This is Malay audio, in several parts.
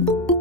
Mhm.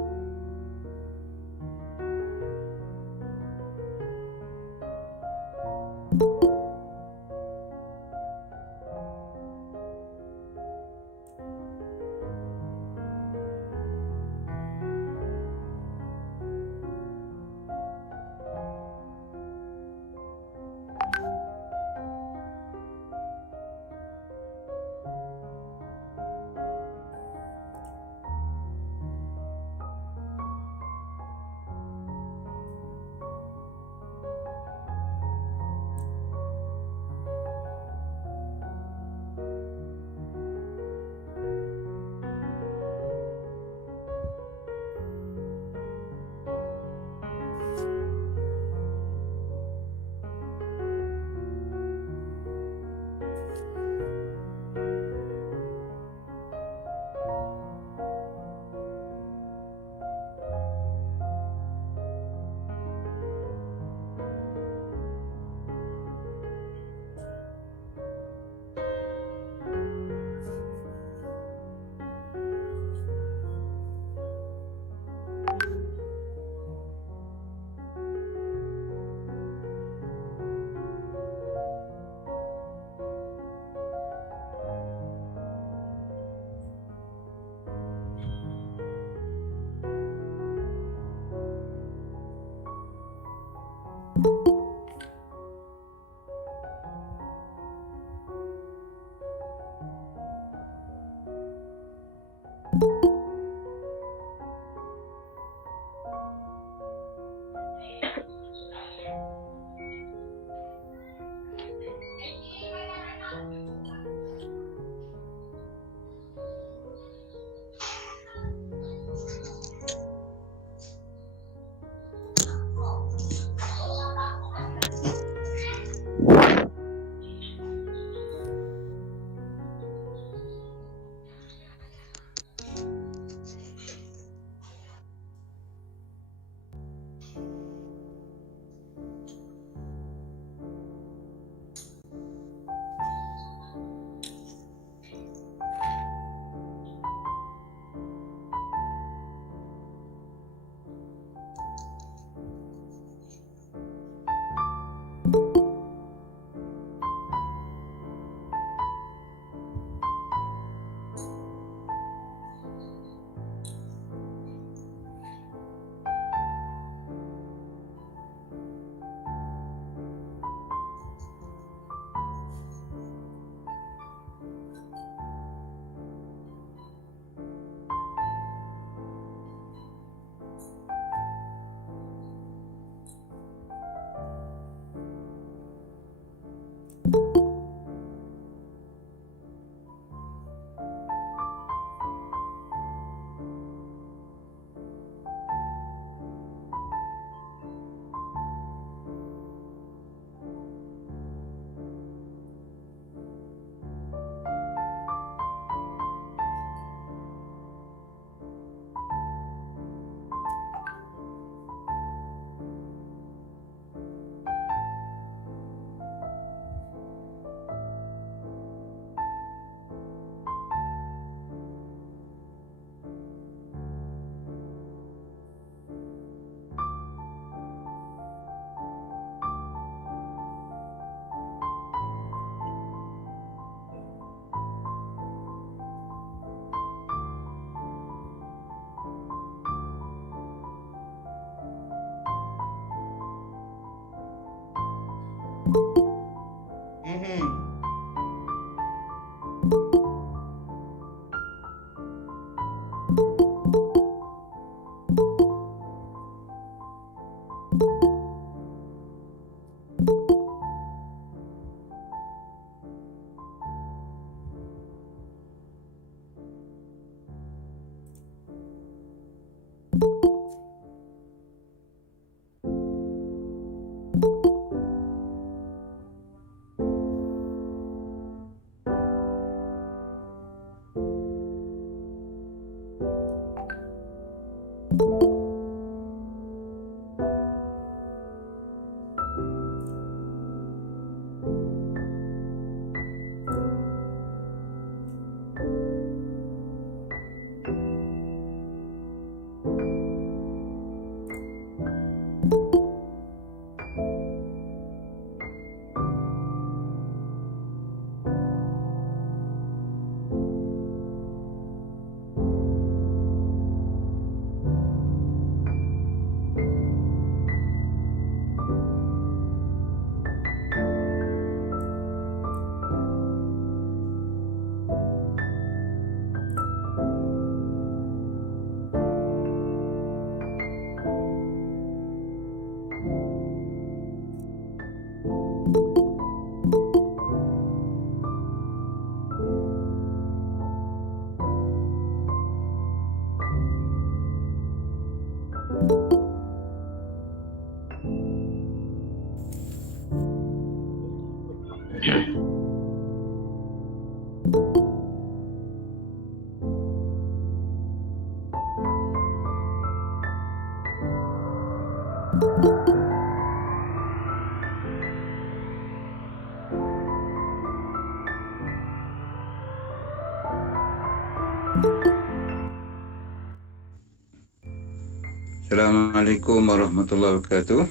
Assalamualaikum warahmatullahi wabarakatuh.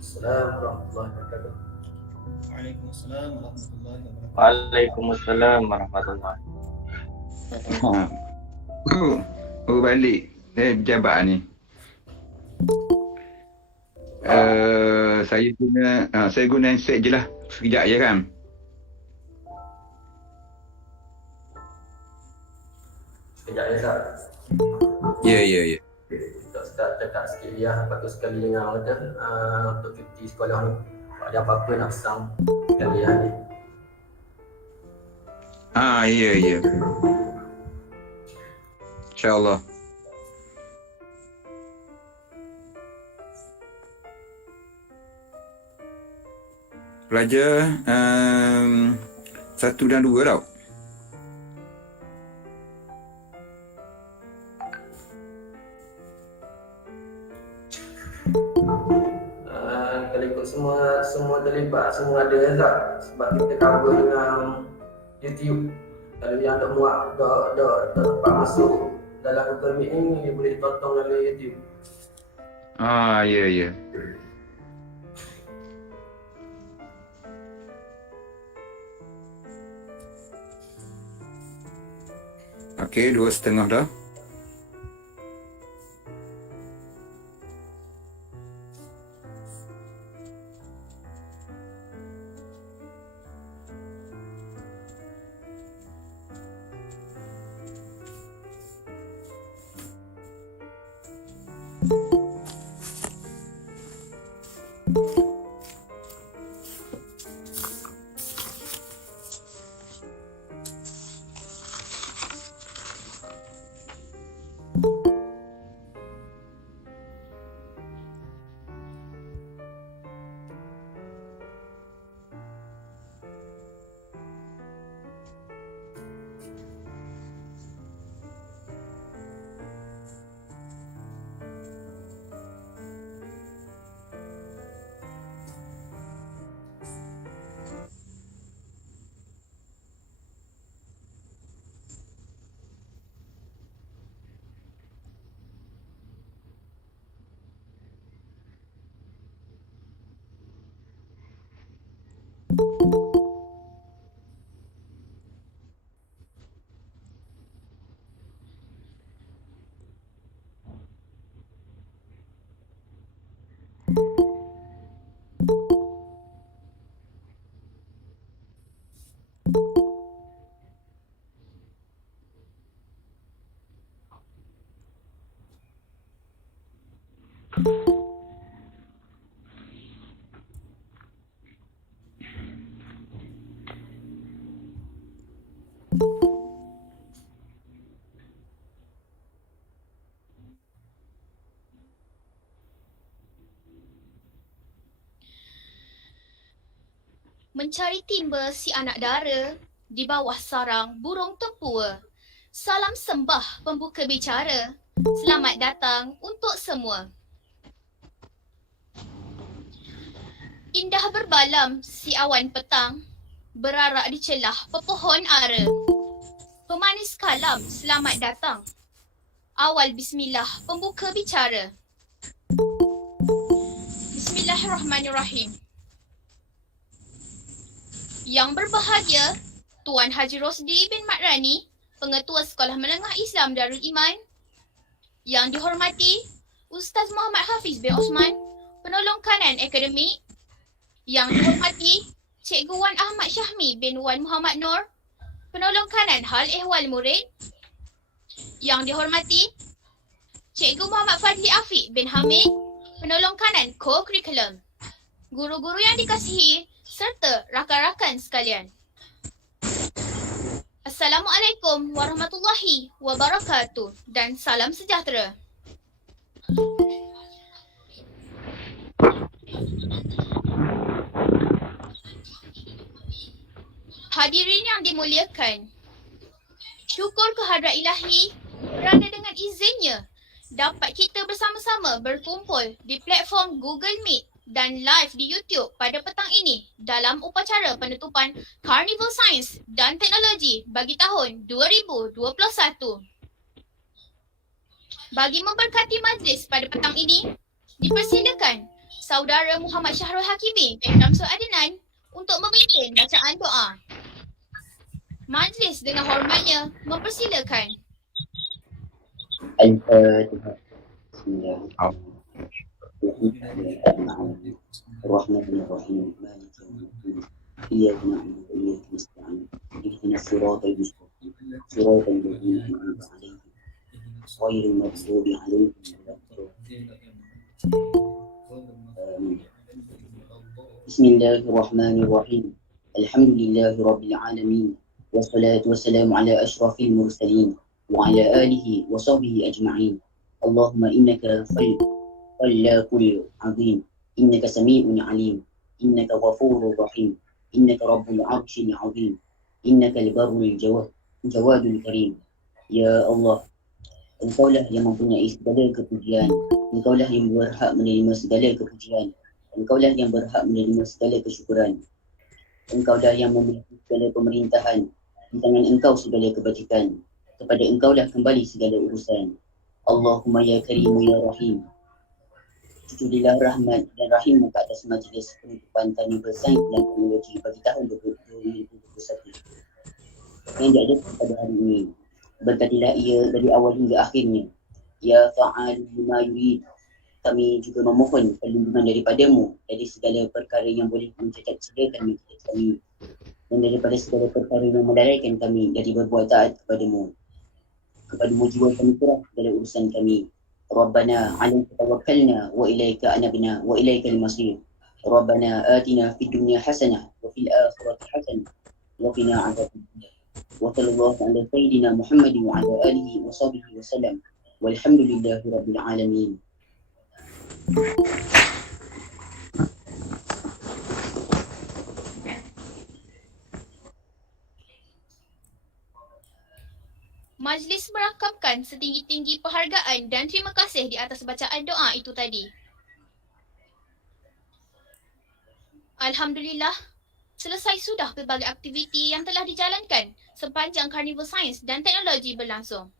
Assalamualaikum warahmatullahi wabarakatuh. Waalaikumsalam warahmatullahi wabarakatuh. Waalaikumsalam warahmatullahi. Balik pejabat ni. Saya guna handset je lah. Sekejap je kan. Sekejap ya, Ustaz. Ya. Untuk Ustaz cakap sikit ya, patut sekali dengan orang kata untuk cuti sekolah ni. Ada apa-apa nak pesan sekalian ni. Ya. InsyaAllah. Pelajar 1 dan 2 tau. Kalau ikut semua terlibat, semua ada ya, Ustaz. Sebab kita cover dengan YouTube. Kalau yang dah muat, dah tempat masuk dalam Google Meet ni, dia boleh ditonton oleh YouTube. Ya. Okey, 2.30 dah. Mencari timba si anak dara di bawah sarang burung tempua. Salam sembah pembuka bicara. Selamat datang untuk semua. Indah berbalam si awan petang, berarak di celah pepohon ara. Pemanis kalam selamat datang. Awal bismillah pembuka bicara. Bismillahirrahmanirrahim. Yang berbahagia, Tuan Haji Rosdi bin Mat Rani, Pengetua Sekolah Menengah Islam Darul Iman. Yang dihormati, Ustaz Muhammad Hafiz bin Osman, Penolong Kanan Akademik. Yang dihormati, Cikgu Wan Ahmad Syahmi bin Wan Muhammad Nur, Penolong Kanan Hal Ehwal Murid. Yang dihormati, Cikgu Muhammad Fadli Afiq bin Hamid, Penolong Kanan Co-Curriculum. Guru-guru yang dikasihi, serta rakan-rakan sekalian. Assalamualaikum warahmatullahi wabarakatuh dan salam sejahtera. Hadirin yang dimuliakan, syukur kehadrat ilahi kerana dengan izinnya dapat kita bersama-sama berkumpul di platform Google Meet dan live di YouTube pada petang ini dalam upacara penutupan Carnival Sains dan Teknologi bagi tahun 2021. Bagi memberkati majlis pada petang ini, dipersilakan Saudara Muhammad Syahrul Hakimi bin Syamsul Adnan untuk memimpin bacaan doa. Majlis dengan hormatnya mempersilakan. Al-Fatihah. Bismillahirrahmanirrahim. Bismillahirrahmanirrahim. Maliki yaumiddin. Iyyaka na'budu wa iyyaka nasta'in. Ihdinas siratal mustaqim. Siratal ladzina an'amta 'alaihim ghairil maghdubi 'alaihim waladdallin. Bismillahirrahmanirrahim. Alhamdulillahi rabbil alamin. Wassalatu wassalamu ala asyrafil mursalin wa ala alihi wa sahbihi ajma'in. Allahumma innaka khallaqul azim, innaka sami'un alim, innaka ghafurur rahim, innaka rabbul arsyil azim, innaka al-barrul jawadul karim. Ya Allah, Engkaulah yang mempunyai segala kepujian, Engkaulah yang berhak menerima segala kepujian, Engkaulah yang berhak menerima segala kesyukuran. Engkaulah yang memiliki segala pemerintahan, di tangan Engkau segala kebajikan, kepada Engkaulah kembali segala urusan. Allahumma ya Karimu ya Rahim. Cuculilah rahmat dan rahimmu ke atas majlis penutupan Carnival Sains dan Teknologi bagi tahun 2021 yang diadakan pada hari ini. Berkatilah ia dari awal hingga akhirnya. Ya Fa'al lima yurid. Kami juga memohon perlindungan daripadamu dari segala perkara yang boleh mencacat cederakan majlis kami dan daripada segala perkara yang melalaikan kami dari berbuat taat kepadamu. Kepadamu jiwa kami serah segala urusan kami. Rabbana 'alaika tawakkalna wa ilaika anabna wa ilaikal masir. Rabbana atina fid dunya hasanah wa fil akhirati hasanah wa qina adzabannar. Wa sallallahu ala sayyidina Muhammadin wa ala alihi wa sahbihi wa sallam. Walhamdulillahi rabbil alamin. Majlis merakamkan setinggi-tinggi penghargaan dan terima kasih di atas bacaan doa itu tadi. Alhamdulillah, selesai sudah pelbagai aktiviti yang telah dijalankan sepanjang Carnival Sains dan Teknologi berlangsung.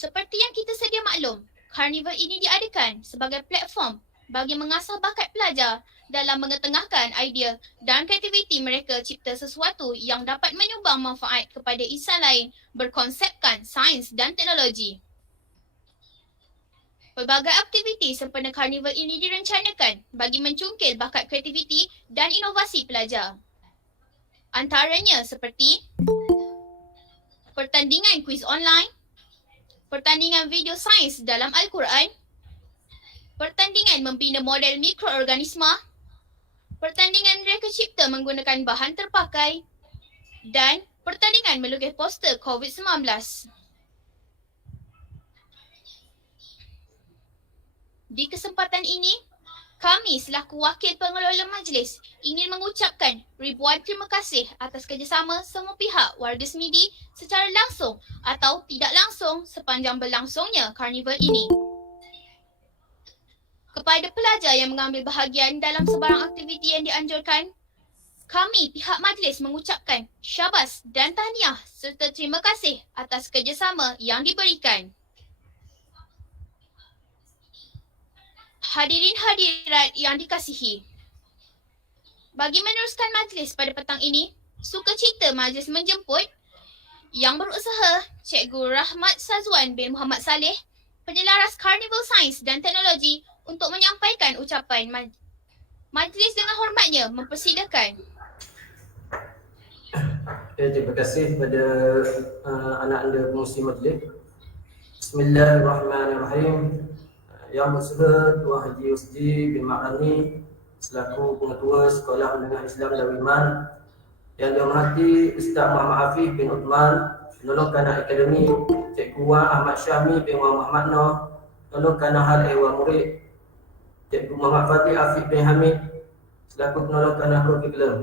Seperti yang kita sedia maklum, Carnival ini diadakan sebagai platform bagi mengasah bakat pelajar dalam mengetengahkan idea dan kreativiti mereka cipta sesuatu yang dapat menyumbang manfaat kepada insan lain berkonsepkan sains dan teknologi. Pelbagai aktiviti sempena Carnival ini direncanakan bagi mencungkil bakat kreativiti dan inovasi pelajar. Antaranya seperti pertandingan kuis online, pertandingan video sains dalam Al-Quran, pertandingan membina model mikroorganisma, pertandingan reka cipta menggunakan bahan terpakai, dan pertandingan melukis poster COVID-19. Di kesempatan ini, kami selaku wakil pengelola majlis ingin mengucapkan ribuan terima kasih atas kerjasama semua pihak warga Semidi secara langsung atau tidak langsung sepanjang berlangsungnya Carnival ini. Kepada pelajar yang mengambil bahagian dalam sebarang aktiviti yang dianjurkan, kami pihak majlis mengucapkan syabas dan tahniah serta terima kasih atas kerjasama yang diberikan. Hadirin hadirat yang dikasihi, bagi meneruskan majlis pada petang ini, sukacita majlis menjemput yang berusaha Cikgu Rahmat Sazwan bin Muhammad Saleh, penyelaras Carnival Sains dan Teknologi untuk menyampaikan ucapan majlis dengan hormatnya mempersilakan. Terima kasih kepada anak anda pengurusi majlis. Bismillahirrahmanirrahim. Yang bersuhud Tuan Haji Usdi bin Ma'rani selaku pengetua Sekolah Menengah Islam Darul Iman, yang dihormati Ustaz Muhammad Afif bin Uthman, penolong kanak akademi, Cikgu Wan Ahmad Syahmi bin Wan Muhammad Noh, penolong kanak hal ehwal murid, Cikgu Muhammad Fatih Afif bin Hamid selaku penolong kanak kurikulum,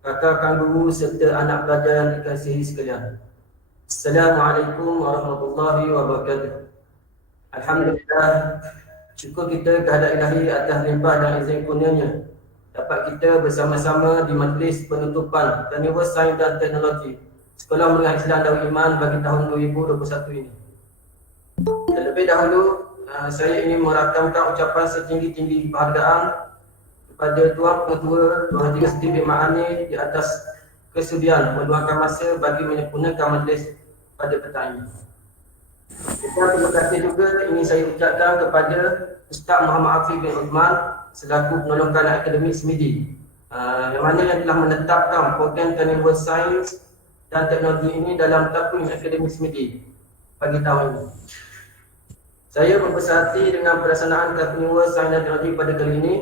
kakak guru serta anak pelajar yang dikasihi sekalian. Assalamualaikum warahmatullahi wabarakatuh. Alhamdulillah, Syukur kita kehadrat ilahi atas limpah dan izin kurnianya dapat kita bersama-sama di majlis penutupan Carnival Sains dan Teknologi Sekolah Menengah Islam Darul Iman bagi tahun 2021 ini. Terlebih dahulu, saya ingin merakamkan ucapan setinggi-tinggi penghargaan kepada Tuan Pengetua Tuan Haji Rosdi bin Mat Rani di atas kesudian meluangkan masa bagi menyempurnakan majlis pada petang ini. Terima kasih juga ingin saya ucapkan kepada Ustaz Muhammad Hafiz bin Uthman selaku penolong kanan akademik SMIDI yang mana yang telah menetapkan program Carnival Sains dan Teknologi ini dalam takwim akademik SMIDI bagi tahun ini. Saya berbesar hati dengan pelaksanaan Carnival Sains dan Teknologi pada kali ini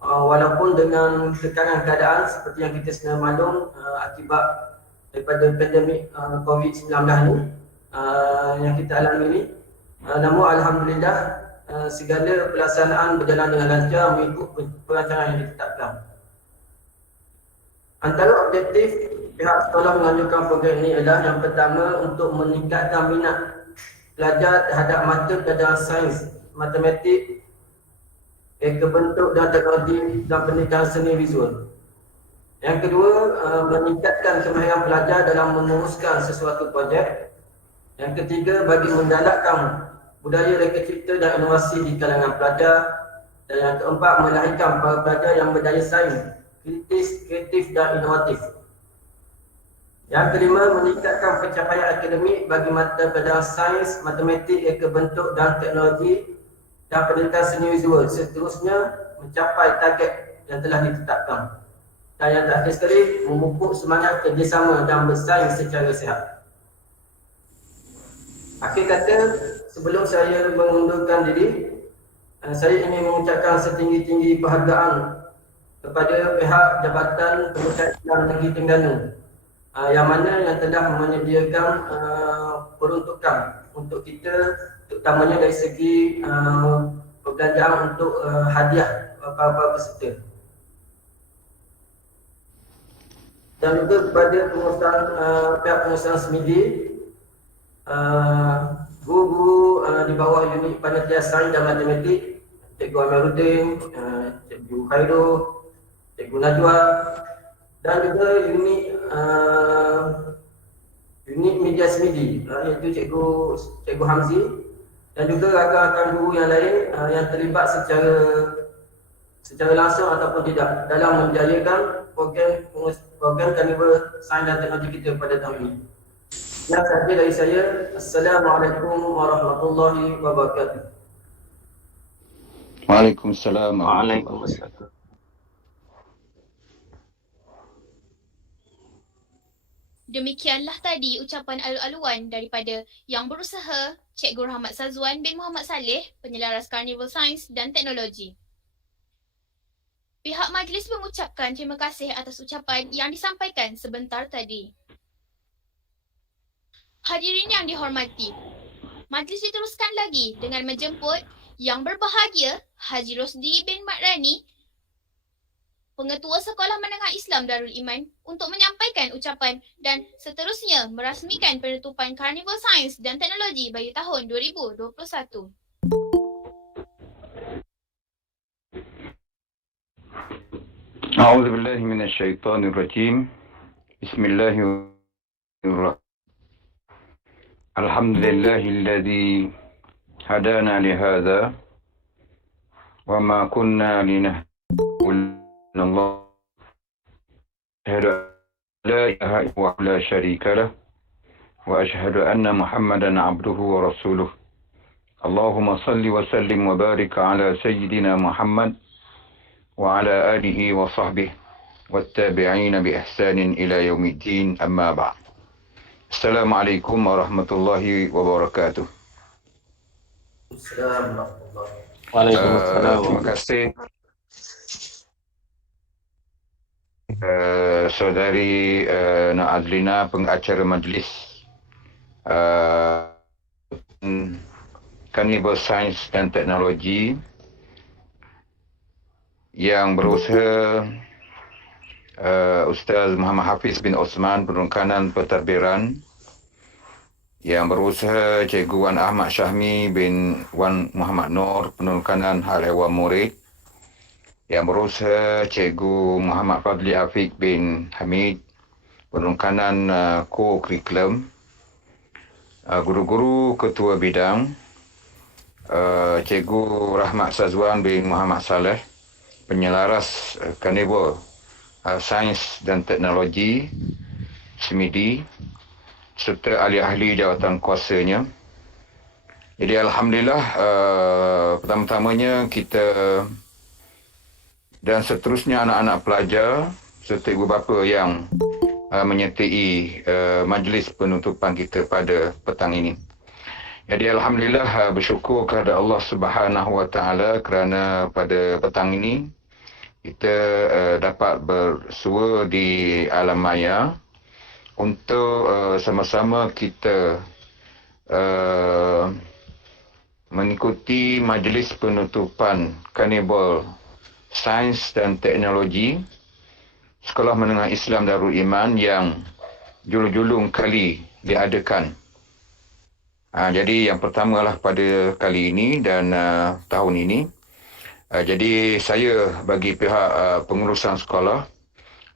walaupun dengan tekanan keadaan seperti yang kita sebenarnya maklum akibat daripada pandemik COVID-19 ini yang kita alami ini. Namun alhamdulillah segala pelaksanaan berjalan dengan lancar mengikut perancangan yang ditetapkan. Antara objektif pihak sekolah menganjurkan program ini adalah yang pertama untuk meningkatkan minat pelajar terhadap mata pelajaran sains, matematik, bentuk dan teknologi dan pendidikan seni visual. Yang kedua, meningkatkan kemahiran pelajar dalam meneruskan sesuatu projek. Yang ketiga, bagi menggalakkan budaya reka cipta dan inovasi di kalangan pelajar. Dan yang keempat, melahirkan para pelajar yang berdaya sains, kritis, kreatif dan inovatif. Yang kelima, meningkatkan pencapaian akademik bagi mata pelajaran sains, matematik, reka bentuk dan teknologi dan pendidikan seni visual. Seterusnya, mencapai target yang telah ditetapkan. Dan yang terakhir sekali, memupuk semangat kerjasama dan bersaing secara sihat. Akhir kata, sebelum saya mengundurkan diri, saya ingin mengucapkan setinggi-tinggi penghargaan kepada pihak Jabatan Pengurusan Islam Negeri Terengganu yang mana yang telah menyediakan peruntukan untuk kita, terutamanya dari segi perbelanjaan untuk hadiah para peserta. Dan juga kepada pihak pengurusan SMIDI, guru-guru di bawah unit panitia sains dan matematik, Cikgu Amiruddin, Cikgu Khairul, Cikgu Najwa, dan juga unit media SMIDI, iaitu Cikgu Hamzi, dan juga rakan-rakan guru yang lain yang terlibat secara langsung ataupun tidak dalam menjayakan program Carnival Sains dan Teknologi kita pada tahun ini. Yang terakhir dari saya, Assalamualaikum warahmatullahi wabarakatuh. Waalaikumsalam. Waalaikumsalam. Demikianlah tadi ucapan alu-aluan daripada Yang Berusaha Cikgu Rahmat Sazwan bin Muhammad Saleh, penyelaras Carnival Sains dan Teknologi. Pihak majlis mengucapkan terima kasih atas ucapan yang disampaikan sebentar tadi. Hadirin yang dihormati, majlis diteruskan lagi dengan menjemput Yang Berbahagia Haji Rosdi bin Mat Rani, Pengetua Sekolah Menengah Islam Darul Iman, untuk menyampaikan ucapan dan seterusnya merasmikan penutupan Carnival Sains dan Teknologi bagi tahun 2021. A'udzubillahi minasyaitonirrajim. Bismillahirrahmanirrahim. Alhamdulillahilladzi hadana lihadza wa ma kunna linahtadiya Allah. Asyhadu an la ilaha illallah la syarika lah wa asyhadu anna Muhammadan abduhu wa rasuluh. Allahumma salli wa sallim wa barik ala sayyidina Muhammad wa ala alihi wa sahbihi wattabi'in bi ihsanin ila yaumiddin, amma ba'd. Assalamualaikum warahmatullahi wabarakatuh. Waalaikumsalam. Terima kasih saudari Nak Azlina, pengacara majlis Carnival Sains dan Teknologi, yang berusaha Ustaz Muhammad Hafiz bin Osman, penekanan pentadbiran, Yang berusaha Cikgu Wan Ahmad Syahmi bin Wan Muhammad Nur, penulis kanan Hal Ehwal Murid. Yang berusaha Cikgu Muhammad Fadli Afiq bin Hamid, penulis kanan Co-Curriculum. Guru-guru ketua bidang, Cikgu Rahmat Sazwan bin Muhammad Saleh, penyelaras Carnival Sains dan Teknologi SMIDI, serta ahli-ahli jawatan kuasanya. Jadi Alhamdulillah, pertama-tamanya kita dan seterusnya anak-anak pelajar serta ibu bapa yang menyertai majlis penutupan kita pada petang ini. Jadi Alhamdulillah, bersyukur kepada Allah Subhanahu Wa Taala kerana pada petang ini kita dapat bersua di alam maya untuk sama-sama kita mengikuti majlis penutupan Carnival Sains dan Teknologi Sekolah Menengah Islam Darul Iman yang julung-julung kali diadakan. Jadi yang pertamalah pada kali ini dan tahun ini. Jadi saya bagi pihak pengurusan sekolah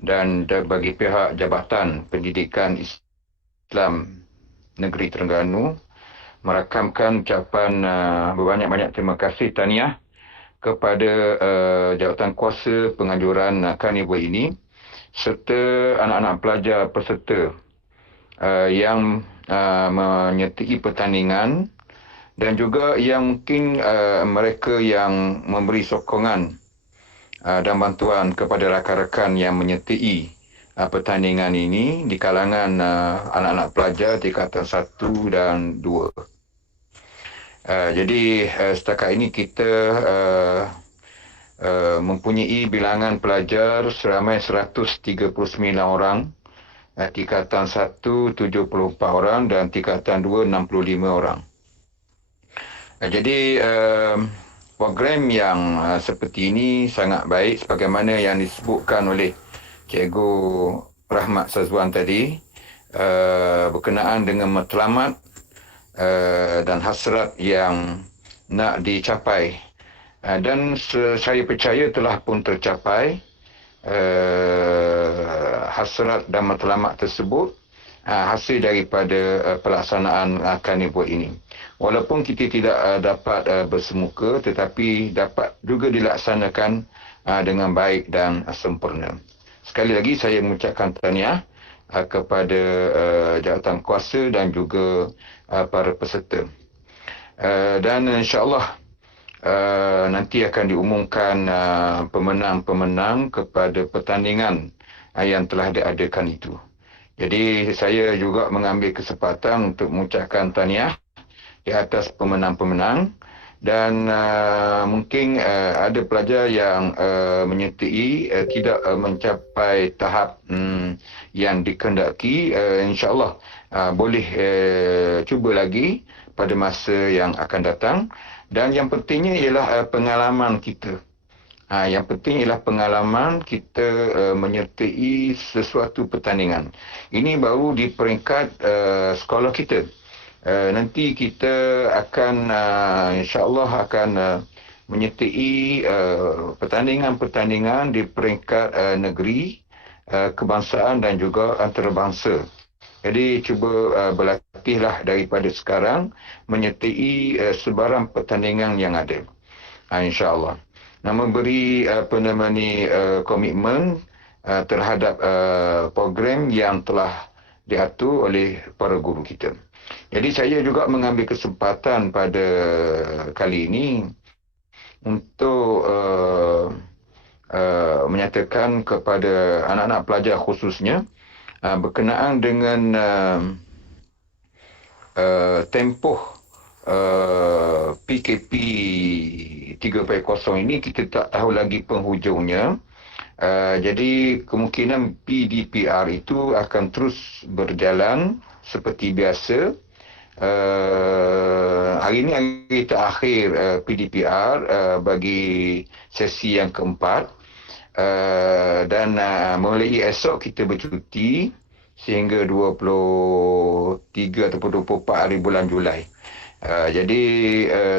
dan bagi pihak Jabatan Pendidikan Islam Negeri Terengganu merakamkan ucapan berbanyak-banyak terima kasih tahniah kepada jawatan kuasa penganjuran Carnival ini serta anak-anak pelajar peserta yang menyertai pertandingan dan juga yang mungkin mereka yang memberi sokongan dan bantuan kepada rakan-rakan yang menyertai pertandingan ini di kalangan anak-anak pelajar tingkatan 1 dan 2. Jadi setakat ini kita mempunyai bilangan pelajar seramai 139 orang, tingkatan 1 74 orang dan tingkatan 2 65 orang. Jadi program yang seperti ini sangat baik sebagaimana yang disebutkan oleh Cikgu Rahmat Sazwan tadi, berkenaan dengan matlamat dan hasrat yang nak dicapai. Dan saya percaya telah pun tercapai hasrat dan matlamat tersebut hasil daripada pelaksanaan Carnival ini. Walaupun kita tidak dapat bersemuka, tetapi dapat juga dilaksanakan dengan baik dan sempurna. Sekali lagi saya mengucapkan tahniah kepada jawatan kuasa dan juga para peserta. Dan insya-Allah nanti akan diumumkan pemenang-pemenang kepada pertandingan yang telah diadakan itu. Jadi saya juga mengambil kesempatan untuk mengucapkan tahniah di atas pemenang-pemenang dan mungkin ada pelajar yang menyertai tidak mencapai tahap yang dikehendaki, insya-Allah boleh cuba lagi pada masa yang akan datang. Dan yang pentingnya ialah pengalaman kita. Yang penting ialah pengalaman kita menyertai sesuatu pertandingan. Ini baru di peringkat sekolah kita. Nanti kita akan insya-Allah akan menyertai pertandingan-pertandingan di peringkat negeri, kebangsaan dan juga antarabangsa. Jadi cuba berlatihlah daripada sekarang menyertai sebarang pertandingan yang ada. Insya-Allah. Memberi komitmen terhadap program yang telah diatur oleh para guru kita. Jadi saya juga mengambil kesempatan pada kali ini untuk menyatakan kepada anak-anak pelajar khususnya berkenaan dengan tempoh PKP 3.0 ini, kita tak tahu lagi penghujungnya. Jadi kemungkinan PDPR itu akan terus berjalan seperti biasa. Hari ini hari terakhir PDPR bagi sesi yang keempat, dan mulai esok kita bercuti sehingga 23 23 ataupun 24 hari bulan Julai. Jadi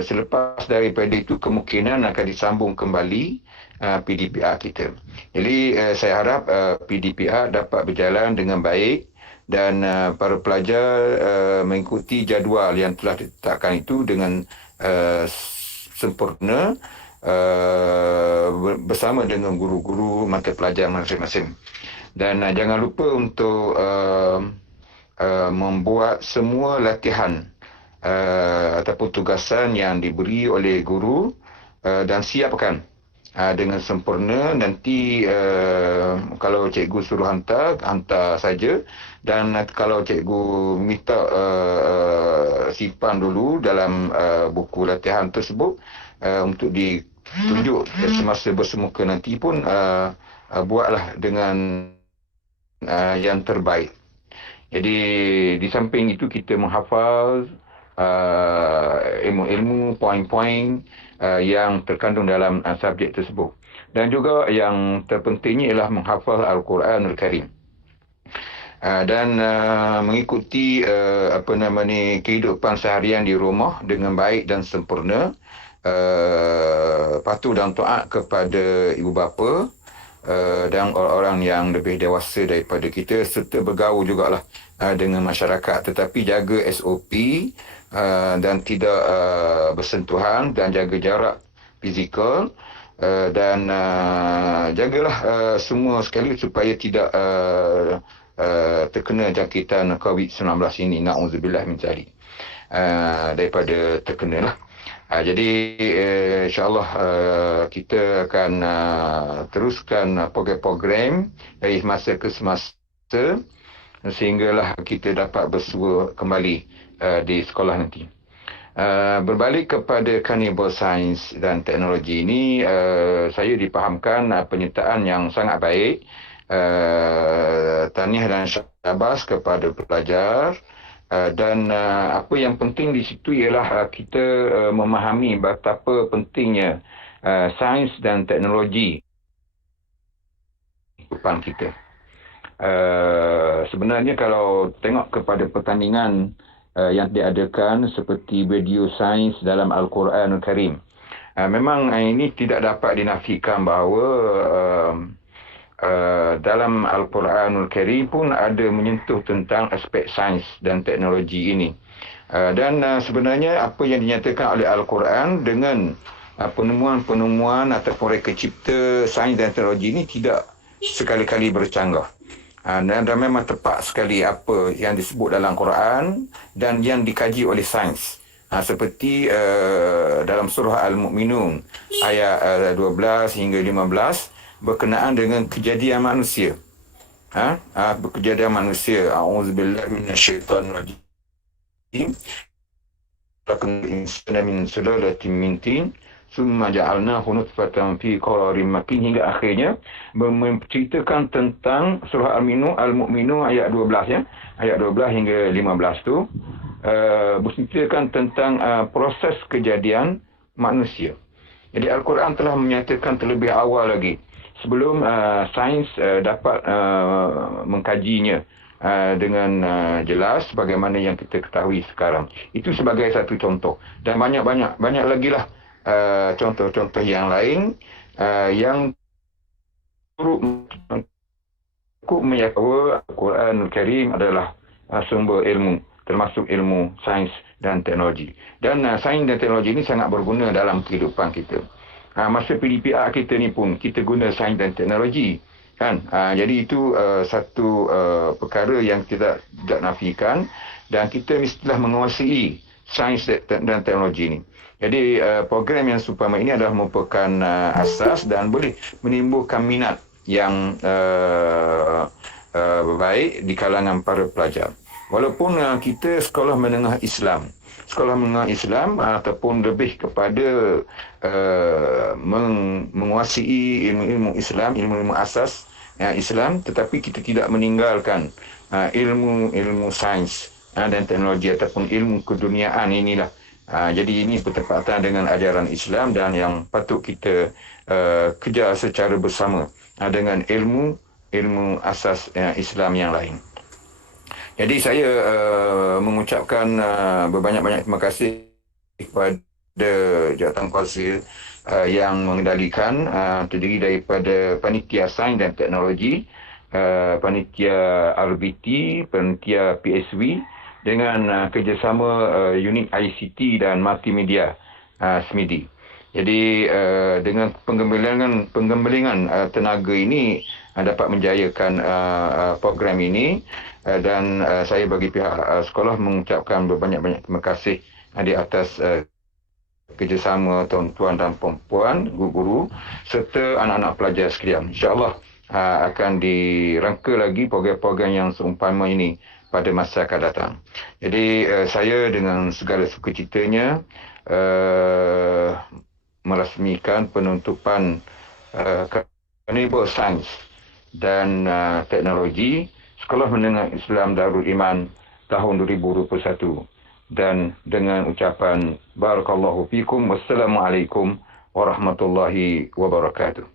selepas daripada itu kemungkinan akan disambung kembali PDPR kita. Jadi saya harap PDPR dapat berjalan dengan baik dan para pelajar mengikuti jadual yang telah ditetapkan itu dengan sempurna bersama dengan guru-guru mata pelajar masing-masing. Dan jangan lupa untuk membuat semua latihan ataupun tugasan yang diberi oleh guru dan siapkan dengan sempurna. Nanti kalau cikgu suruh hantar saja, dan kalau cikgu minta simpan dulu dalam buku latihan tersebut untuk ditunjuk semasa bersemuka nanti pun buatlah dengan yang terbaik. Jadi di samping itu kita menghafal ilmu-ilmu, poin-poin yang terkandung dalam subjek tersebut. Dan juga yang terpentingnya ialah menghafal Al-Quranul Karim. Dan mengikuti kehidupan seharian di rumah dengan baik dan sempurna. Patuh dan taat kepada ibu bapa dan orang-orang yang lebih dewasa daripada kita, serta bergaul jugalah dengan masyarakat, tetapi jaga SOP dan tidak bersentuhan, dan jaga jarak fizikal, dan jagalah semua sekali supaya tidak terkena jangkitan COVID-19 ini, na'udzubillah min zalik, daripada terkena lah. Jadi insyaAllah kita akan teruskan program-program dari masa ke semasa sehinggalah kita dapat bersua kembali di sekolah nanti. Berbalik kepada Carnival Sains dan Teknologi ini, saya dipahamkan penyertaan yang sangat baik. Tahniah dan syabas kepada pelajar. Dan apa yang penting di situ ialah kita memahami betapa pentingnya sains dan teknologi depan kita. Sebenarnya kalau tengok kepada pertandingan yang diadakan seperti video sains dalam Al-Quranul Karim, memang ini tidak dapat dinafikan bahawa dalam Al-Quranul Karim pun ada menyentuh tentang aspek sains dan teknologi ini. Dan sebenarnya apa yang dinyatakan oleh Al-Quran dengan penemuan-penemuan ataupun reka cipta sains dan teknologi ini tidak sekali-kali bercanggah. Dan memang tepat sekali apa yang disebut dalam Quran dan yang dikaji oleh sains. Seperti dalam surah Al-Mu'minun ayat 12 hingga 15 berkenaan dengan kejadian manusia. Kejadian manusia. A'udzubillahi minasyaitonirrajim. Khalaqnal insana min sulalatin min tin, summa ja'alnahu nutfatan fi qararin makin, hingga akhirnya menceritakan tentang surah Al-Mu'minun ayat 12 ya. Ayat 12 hingga 15 tu berceritakan tentang proses kejadian manusia. Jadi Al-Quran telah menyatakan terlebih awal lagi sebelum sains dapat mengkajinya dengan jelas sebagaimana yang kita ketahui sekarang. Itu sebagai satu contoh. Dan banyak lagi lah contoh-contoh yang lain yang cukup menyatakan bahawa Al-Quranul Karim adalah sumber ilmu, termasuk ilmu sains dan teknologi. Dan sains dan teknologi ini sangat berguna dalam kehidupan kita. Masa PDPR kita ni pun kita guna sains dan teknologi, kan? Jadi itu satu perkara yang kita tidak nafikan, dan kita mestilah menguasai sains dan teknologi ini. Jadi program yang seumpama ini adalah merupakan asas dan boleh menimbulkan minat yang baik di kalangan para pelajar. Walaupun kita sekolah menengah Islam, ataupun lebih kepada menguasai ilmu-ilmu Islam, ilmu-ilmu asas Islam, tetapi kita tidak meninggalkan ilmu-ilmu sains dan teknologi ataupun ilmu keduniaan inilah. Jadi ini bertepatan dengan ajaran Islam dan yang patut kita kejar secara bersama dengan ilmu asas Islam yang lain. Jadi saya mengucapkan berbanyak-banyak terima kasih kepada jawatankuasa yang mengendalikan, terdiri daripada Panitia Sains dan Teknologi, Panitia RBT, Panitia PSW dengan kerjasama unit ICT dan multimedia SMIDI. Jadi dengan penggembelingan tenaga ini dapat menjayakan program ini, dan saya bagi pihak sekolah mengucapkan berbanyak-banyak terima kasih di atas kerjasama tuan-tuan dan puan-puan, guru-guru serta anak-anak pelajar sekalian. InsyaAllah akan dirangka lagi program-program yang seumpama ini pada masa akan datang. Jadi saya dengan segala sukacitanya merasmikan penutupan Carnival Sains dan Teknologi Sekolah Menengah Islam Darul Iman tahun 2021, dan dengan ucapan barakallahu fikum, wassalamualaikum warahmatullahi wabarakatuh.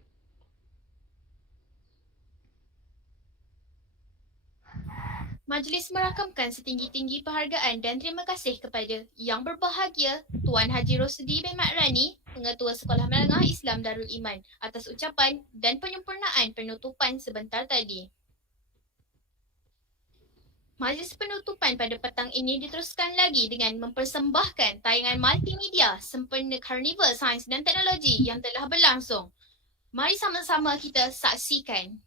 Majlis merakamkan setinggi-tinggi penghargaan dan terima kasih kepada Yang Berbahagia Tuan Haji Rosdi bin Mat Rani, Pengetua Sekolah Menengah Islam Darul Iman, atas ucapan dan penyempurnaan penutupan sebentar tadi. Majlis penutupan pada petang ini diteruskan lagi dengan mempersembahkan tayangan multimedia sempena Carnival Sains dan Teknologi yang telah berlangsung. Mari sama-sama kita saksikan.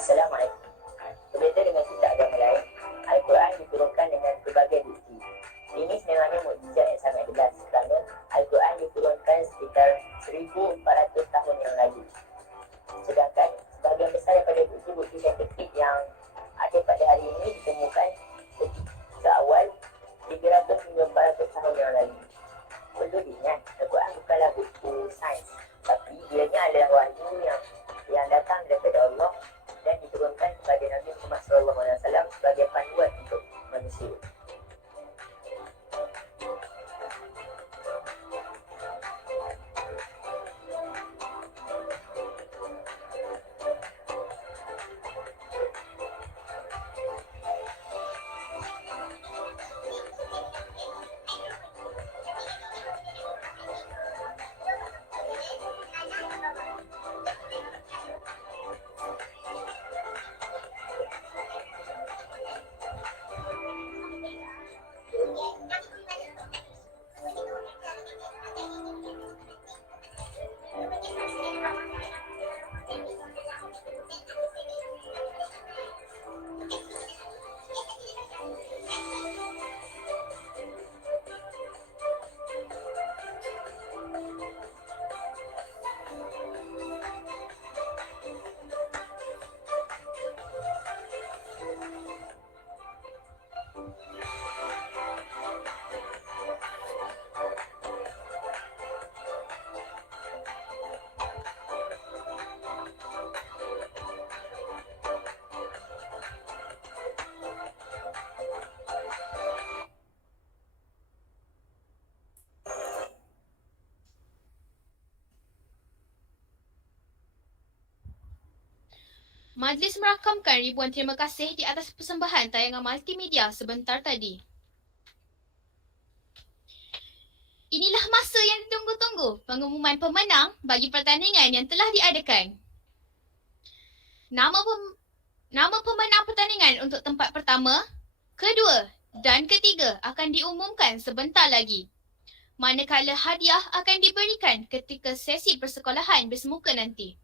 Assalamualaikum. Berbeza dengan kitab agama lain, Al-Quran diturunkan dengan pelbagai bukti. Ini sebenarnya mukjizat yang sangat jelas kerana Al-Quran diturunkan sekitar 1400 tahun yang lalu. Sedangkan sebahagian besar daripada bukti-bukti saintifik yang ada pada hari ini ditemukan seawal 300 hingga 400 tahun yang lalu. Perlu diingat, Al-Quran bukanlah buku sains, tapi ianya adalah wahyu yang datang daripada Allah dan diturunkan kepada Nabi Muhammad SAW sebagai panduan untuk manusia. Majlis merakamkan ribuan terima kasih di atas persembahan tayangan multimedia sebentar tadi. Inilah masa yang ditunggu-tunggu, pengumuman pemenang bagi pertandingan yang telah diadakan. Nama pemenang pertandingan untuk tempat pertama, kedua dan ketiga akan diumumkan sebentar lagi. Manakala hadiah akan diberikan ketika sesi persekolahan bersemuka nanti.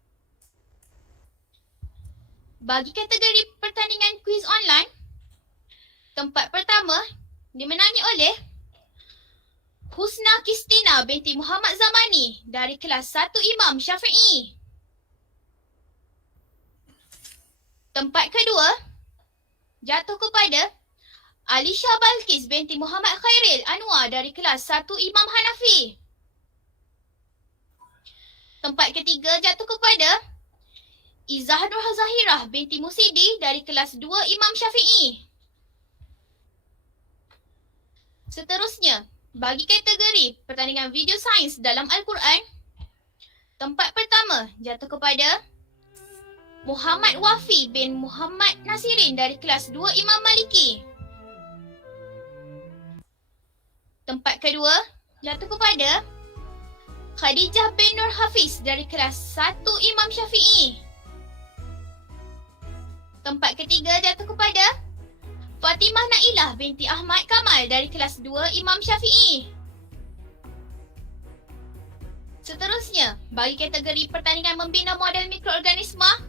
Bagi kategori pertandingan kuis online, tempat pertama dimenangi oleh Husna Kistina binti Muhammad Zamani dari kelas 1 Imam Syafi'i. Tempat kedua jatuh kepada Alisha Balkis binti Muhammad Khairil Anwar dari kelas 1 Imam Hanafi. Tempat ketiga jatuh kepada Izzah Nur Zahirah binti Musidi dari kelas 2 Imam Syafi'i. Seterusnya, bagi kategori pertandingan video sains dalam Al-Quran, tempat pertama jatuh kepada Muhammad Wafi bin Muhammad Nasirin dari kelas 2 Imam Maliki. Tempat kedua jatuh kepada Khadijah bin Nur Hafiz dari kelas 1 Imam Syafi'i. Tempat ketiga jatuh kepada Fatimah Nailah binti Ahmad Kamal dari kelas 2 Imam Syafi'i. Seterusnya, bagi kategori pertandingan membina model mikroorganisma,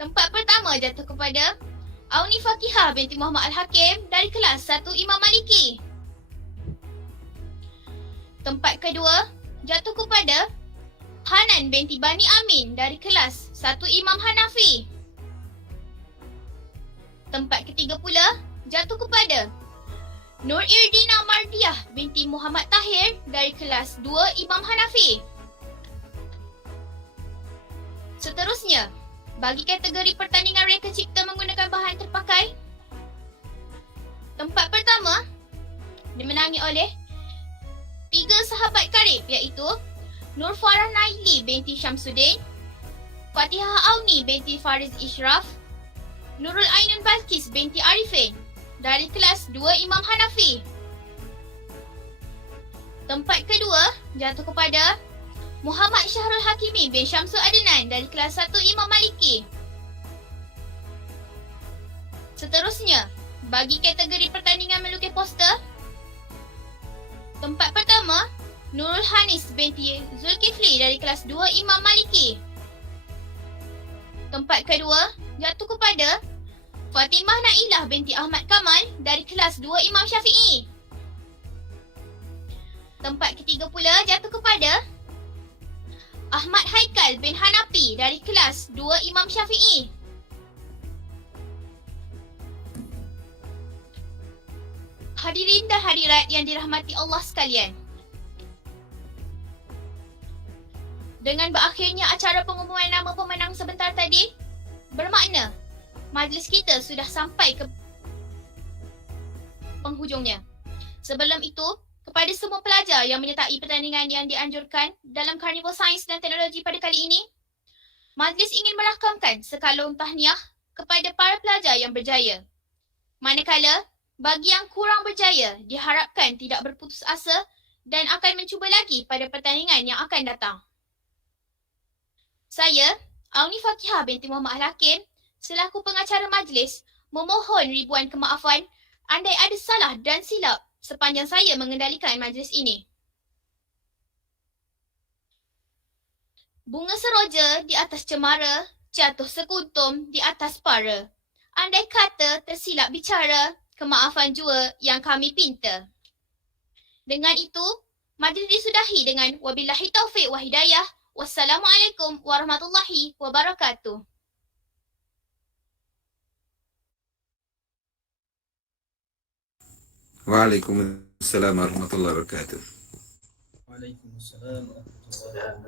tempat pertama jatuh kepada Auni Fakihah binti Muhammad Al-Hakim dari kelas 1 Imam Maliki. Tempat kedua jatuh kepada Hanan binti Bani Amin dari kelas 1 Imam Hanafi. Tempat ketiga pula jatuh kepada Nur Irdina Mardiah binti Muhammad Tahir dari kelas 2 Imam Hanafi. Seterusnya, bagi kategori pertandingan reka cipta menggunakan bahan terpakai, tempat pertama dimenangi oleh 3 sahabat karib iaitu Nur Farah Naili binti Syamsuddin, Fatihah Auni binti Fariz Ishraf, Nurul Ainun Balkis binti Arifin dari kelas 2 Imam Hanafi. Tempat kedua jatuh kepada Muhammad Syahrul Hakimi bin Syamsul Adnan dari kelas 1 Imam Maliki. Seterusnya, bagi kategori pertandingan melukis poster, tempat pertama Nurul Hanis binti Zulkifli dari kelas 2 Imam Maliki. Tempat kedua jatuh kepada Fatimah Nailah binti Ahmad Kamal dari kelas 2 Imam Syafi'i. Tempat ketiga pula jatuh kepada Ahmad Haikal bin Hanafi dari kelas 2 Imam Syafi'i. Hadirin dan hadirat yang dirahmati Allah sekalian, dengan berakhirnya acara pengumuman nama pemenang sebentar tadi, bermakna majlis kita sudah sampai ke penghujungnya. Sebelum itu, kepada semua pelajar yang menyertai pertandingan yang dianjurkan dalam Karnival Sains dan Teknologi pada kali ini, majlis ingin merakamkan sekalung tahniah kepada para pelajar yang berjaya. Manakala, bagi yang kurang berjaya, diharapkan tidak berputus asa dan akan mencuba lagi pada pertandingan yang akan datang. Saya, Auni Fakihah binti Muhammad Al-Hakim, selaku pengacara majlis, memohon ribuan kemaafan andai ada salah dan silap sepanjang saya mengendalikan majlis ini. Bunga seroja di atas cemara, jatuh sekuntum di atas para. Andai kata tersilap bicara, kemaafan jua yang kami pinta. Dengan itu, majlis disudahi dengan wabillahi taufiq wa hidayah. Wassalamualaikum warahmatullahi wabarakatuh. Waalaikumsalam warahmatullahi wabarakatuh. Waalaikumsalam warahmatullahi wabarakatuh.